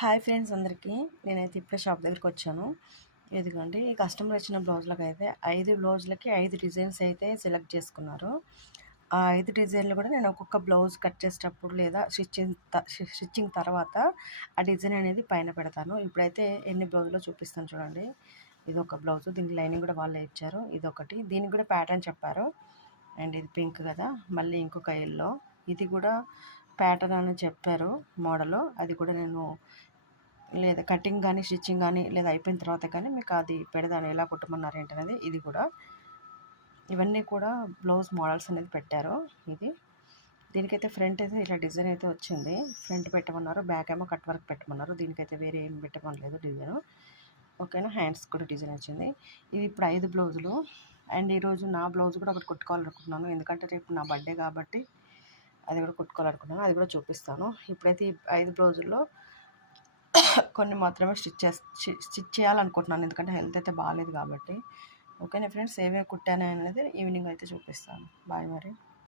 Hi friends అందరికీ. నేనైతే ఇప్పుడే షాప్ దగ్గరికి వచ్చాను. ఎందుకంటే ఈ కస్టమర్ వచ్చిన బ్లౌజులకు అయితే 5 బ్లౌజులకి 5 డిజైన్స్ అయితే సెలెక్ట్ చేసుకున్నారు. ఆ 5 డిజైన్లు కూడా నేను ఒక్కొక్క బ్లౌజ్ కట్ చేసేటప్పుడు లేదా స్టిచ్చింగ్ తర్వాత ఆ డిజైన్ అనేది పైన పెడతాను. ఇప్పుడైతే ఎన్ని బ్లౌజులో చూపిస్తాను చూడండి. ఇది ఒక బ్లౌజు, దీనికి లైనింగ్ కూడా వాళ్ళే ఇచ్చారు. ఇదొకటి, దీనికి కూడా ప్యాటర్న్ చెప్పారు. అండ్ ఇది పింక్ కదా, మళ్ళీ ఇంకొక ఎల్లో, ఇది కూడా ప్యాటర్న్ అని చెప్పారు మోడలు. అది కూడా నేను లేదా కటింగ్ కానీ స్టిచ్చింగ్ కానీ లేదా అయిపోయిన తర్వాత కానీ మీకు అది పెడదాను, ఎలా కుట్టమన్నారు ఏంటనేది. ఇది కూడా ఇవన్నీ కూడా బ్లౌజ్ మోడల్స్ అనేది పెట్టారు. ఇది దీనికైతే ఫ్రంట్ అయితే ఇలా డిజైన్ అయితే వచ్చింది, ఫ్రంట్ పెట్టమన్నారు. బ్యాక్ ఏమో కట్ వర్క్ పెట్టమన్నారు. దీనికైతే వేరే ఏం పెట్టమనలేదు డిజైన్. ఓకేనా, హ్యాండ్స్ కూడా డిజైన్ వచ్చింది. ఇది ఇప్పుడు 5 బ్లౌజులు. అండ్ ఈరోజు నా బ్లౌజ్ కూడా ఒకటి కుట్టుకోవాలనుకుంటున్నాను, ఎందుకంటే రేపు నా బర్త్డే కాబట్టి అది కూడా కుట్టుకోవాలనుకుంటున్నాను. అది కూడా చూపిస్తాను. ఇప్పుడైతే ఈ 5 బ్లౌజుల్లో కొన్ని మాత్రమే స్టిచ్ చేయాలనుకుంటున్నాను, ఎందుకంటే హెల్త్ అయితే బాగాలేదు కాబట్టి. ఓకేనా ఫ్రెండ్స్, ఏమేమి కుట్టాను అనేది ఈవినింగ్ అయితే చూపిస్తాను. బాయ్ మరి.